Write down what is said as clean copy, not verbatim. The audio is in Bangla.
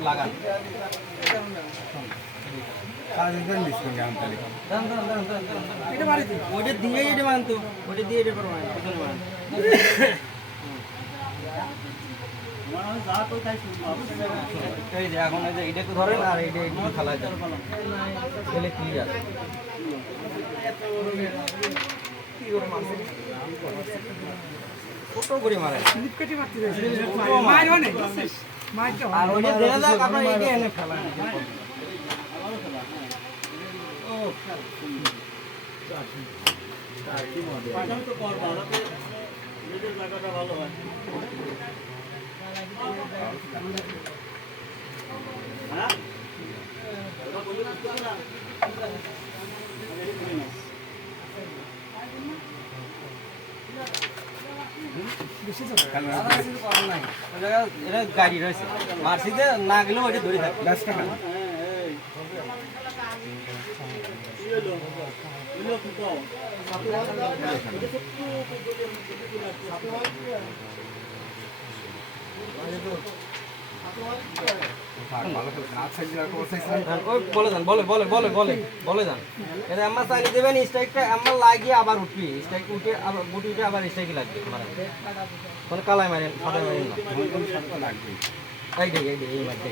লাগান ওইটা দিয়ে এটা মানতো ওইটা দিয়ে এটা করবো এই যে এখন এই যে এটা একটু ধরেন আর এইটা একটু খেলা যায় খেলে ক্লিয়ার কত করে মারে আর ওইটা দেখা যাক আপনার এইটা এনে খেলা ভালো হয় গাড়ি রয়েছে মার্সিতে না গেলেও ওইটা ধরে থাকে বলে যান বলে যান এটা আমার চাইলে দেবেন স্ট্রাইকটা আমার লাগিয়ে আবার উঠবি স্ট্রাইক উঠে আবার বুট উঠে আবার স্ট্রাইকে লাগবে মানে কালাই মারেন সাদা মারেন না লাগবে এই মারতে